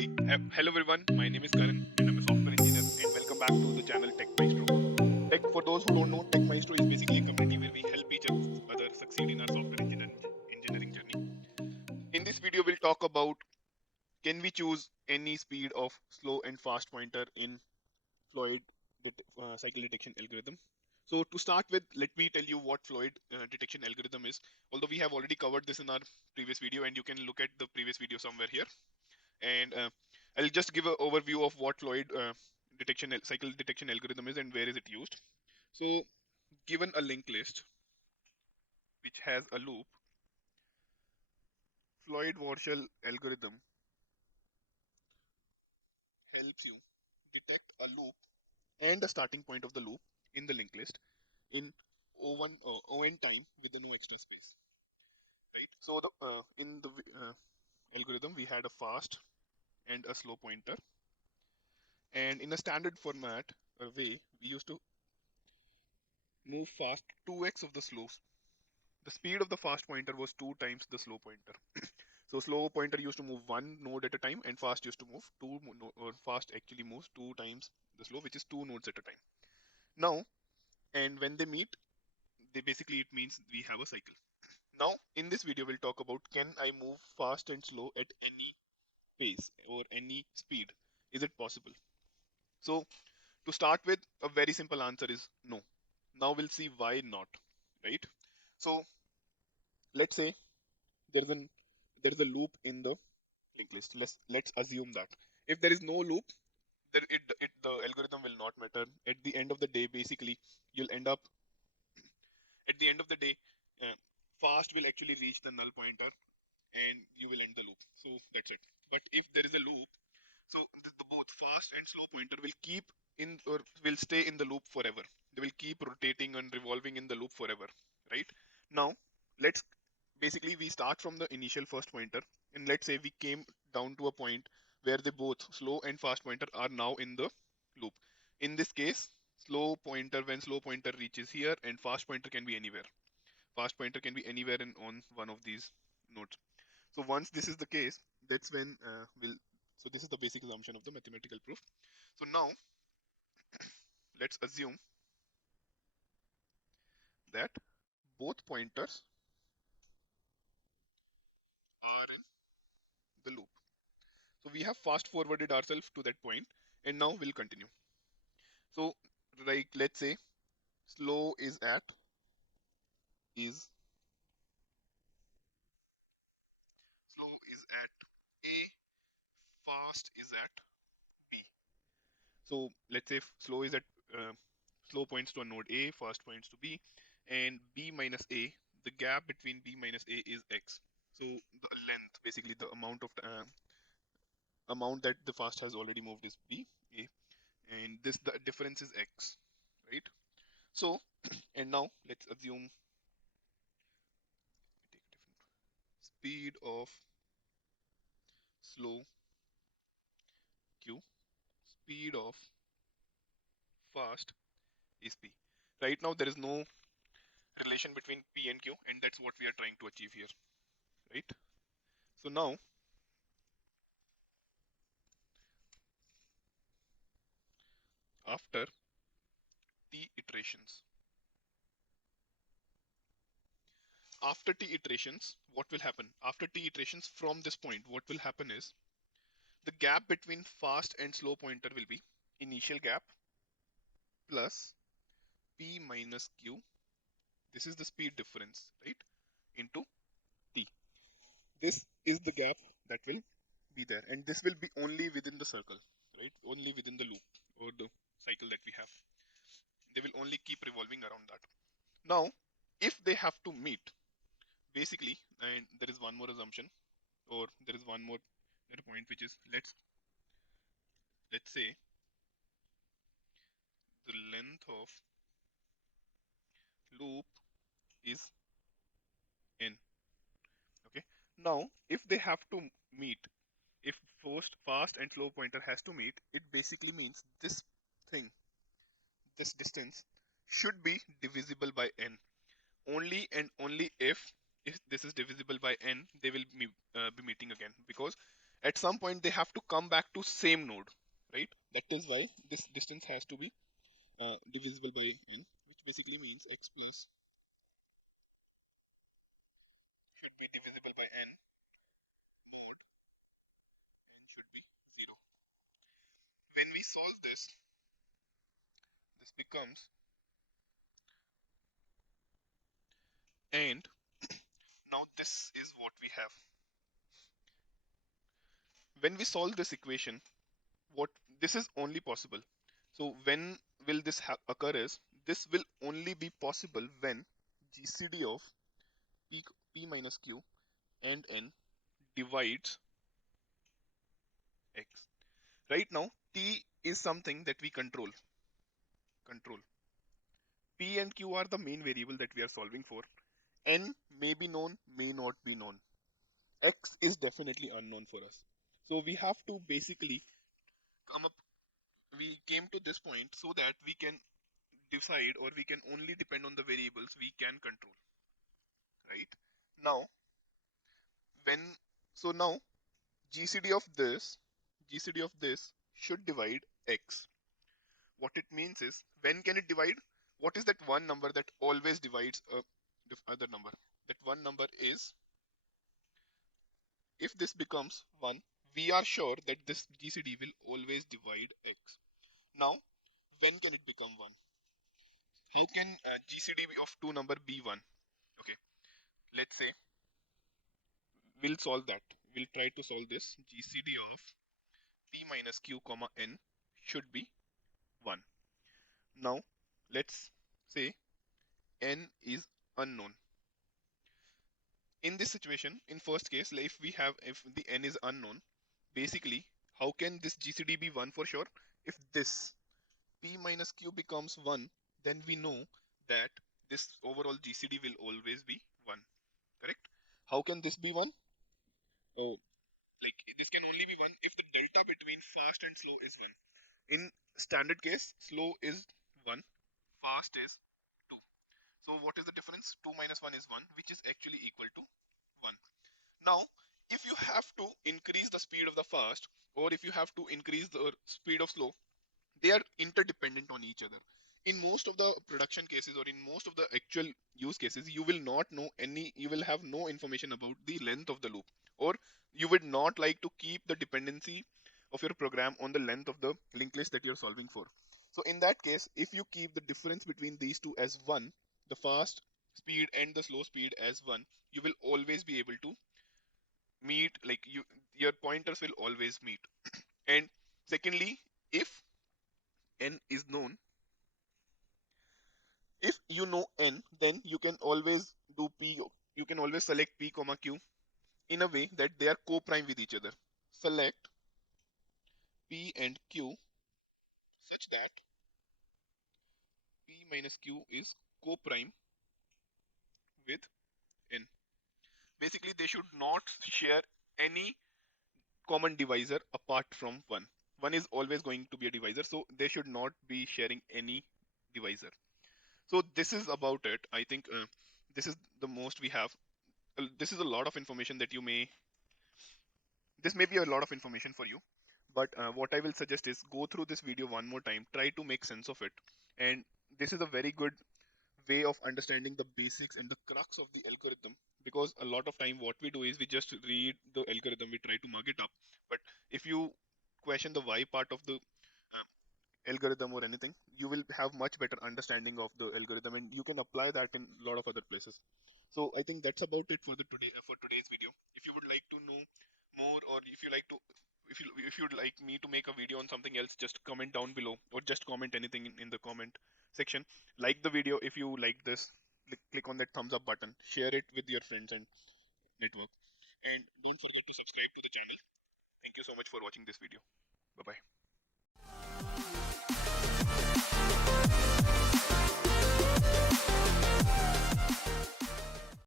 Hello everyone. My name is Karan and I'm a software engineer and welcome back to the channel TechMaestro. For those who don't know, TechMaestro is basically a community where we help each other succeed in our software engineering journey. In this video, we'll talk about can we choose any speed of slow and fast pointer in Floyd cycle detection algorithm. So to start with, let me tell you what Floyd detection algorithm is. Although we have already covered this in our previous video and you can look at the previous video somewhere here. And I'll just give an overview of what Floyd cycle detection algorithm is and where is it used. So given a linked list which has a loop, Floyd Warshall algorithm helps you detect a loop and a starting point of the loop in the linked list in O(n) time with no extra space, right? So in the algorithm we had a fast and a slow pointer, and in a standard format way we used to move fast 2x of the slow. The speed of the fast pointer was 2 times the slow pointer. So slow pointer used to move one node at a time, and fast used to move or fast actually moves 2 times the slow, which is 2 nodes at a time. Now, and when they meet, they basically it means we have a cycle. Now, in this video, we'll talk about can I move fast and slow at any pace or any speed? Is it possible? So, to start with, a very simple answer is no. Now we'll see why not, right? So, let's say there's an there's a loop in the linked list. Let's assume that if there is no loop, the algorithm will not matter. At the end of the day, basically, you'll end up at the end of the day, uh, fast will actually reach the null pointer, and you will end the loop. So that's it. But if there is a loop, so the both fast and slow pointer will keep in or will stay in the loop forever. They will keep rotating and revolving in the loop forever, right? Now, let's basically we start from the initial first pointer, and let's say we came down to a point where they both slow and fast pointer are now in the loop. In this case, when slow pointer reaches here, and fast pointer can be anywhere. Fast pointer can be anywhere on one of these nodes. So once this is the case, that's when so this is the basic assumption of the mathematical proof. So now let's assume that both pointers are in the loop. So we have fast forwarded ourselves to that point, and now we'll continue. So like let's say slow is slow is at A, fast is at B. So let's say slow is at slow points to a node A, fast points to B, and B minus A, the gap between B minus A is X. So the length, basically the amount that the fast has already moved is B, A, and the difference is X, right? So, and now let's assume speed of slow Q, speed of fast is P. Right now there is no relation between P and Q, and that's what we are trying to achieve here, right? So now after T iterations, what will happen? After T iterations from this point, what will happen is the gap between fast and slow pointer will be initial gap plus P minus Q. This is the speed difference, right? Into T. This is the gap that will be there, and this will be only within the circle, right? Only within the loop or the cycle that we have. They will only keep revolving around that. Now, if they have to meet, basically, and there is one more assumption, or there is one more point, which is let's say the length of loop is n. Okay. Now, if they have to meet, if fast and slow pointer has to meet, it basically means this thing, this distance, should be divisible by n. Only and only if this is divisible by n, they will be meeting again. Because At some point they have to come back to same node, right? That is why this distance has to be divisible by n, which basically means x plus should be divisible by n, node should be 0. When we solve this, this becomes, and now this is what we have. When we solve this equation, what this is only possible. So when will this occur is, this will only be possible when GCD of p minus q and n divides x. Right now, t is something that we control. P and q are the main variable that we are solving for. N may be known, may not be known. X is definitely unknown for us. So we have to basically come up, we came to this point so that we can decide, or we can only depend on the variables we can control, right? Now, when, so now GCD of this, GCD of this should divide X. What it means is, when can it divide? What is that one number that always divides a other number? That one number is, if this becomes 1, we are sure that this GCD will always divide X. Now, when can it become 1? How can GCD of two number be 1? Okay, let's say we'll solve that. We'll try to solve this. GCD of p minus q comma n should be 1. Now, let's say n is unknown. In this situation, in first case, like if the n is unknown, basically, how can this GCD be 1 for sure? If this p minus q becomes 1, then we know that this overall GCD will always be 1, correct? How can this be 1? Oh, like this can only be 1 if the delta between fast and slow is 1. In standard case, slow is 1, fast is 2. So what is the difference? 2 minus 1 is 1, which is actually equal to 1. Now, if you have to increase the speed of the fast, or if you have to increase the speed of slow, they are interdependent on each other. In most of the production cases, or in most of the actual use cases, you will not know any, you will have no information about the length of the loop, or you would not like to keep the dependency of your program on the length of the linked list that you're solving for. So in that case, if you keep the difference between these two as 1, the fast speed and the slow speed as 1, you will always be able to meet, like your pointers will always meet. And secondly, if n is known, if you know n, then you can always do p, you can always select p comma q in a way that they are co-prime with each other. Select p and q such that p minus q is co-prime with n. Basically, they should not share any common divisor apart from 1. 1 is always going to be a divisor, so they should not be sharing any divisor. So this is about it. I think this is the most we have. This is a lot of information that you may, this may be a lot of information for you, but what I will suggest is go through this video one more time, try to make sense of it. And this is a very good way of understanding the basics and the crux of the algorithm, because a lot of time what we do is we just read the algorithm, we try to mug it up. But if you question the why part of the algorithm or anything, you will have much better understanding of the algorithm, and you can apply that in a lot of other places. So I think that's about it for the today for today's video. If you would like to know more, or if you like to, if you'd like me to make a video on something else, just comment down below, or just comment anything in the comment section. Like the video if you like this, click on that thumbs up button, share it with your friends and network, and don't forget to subscribe to the channel. Thank you so much for watching this video. Bye bye.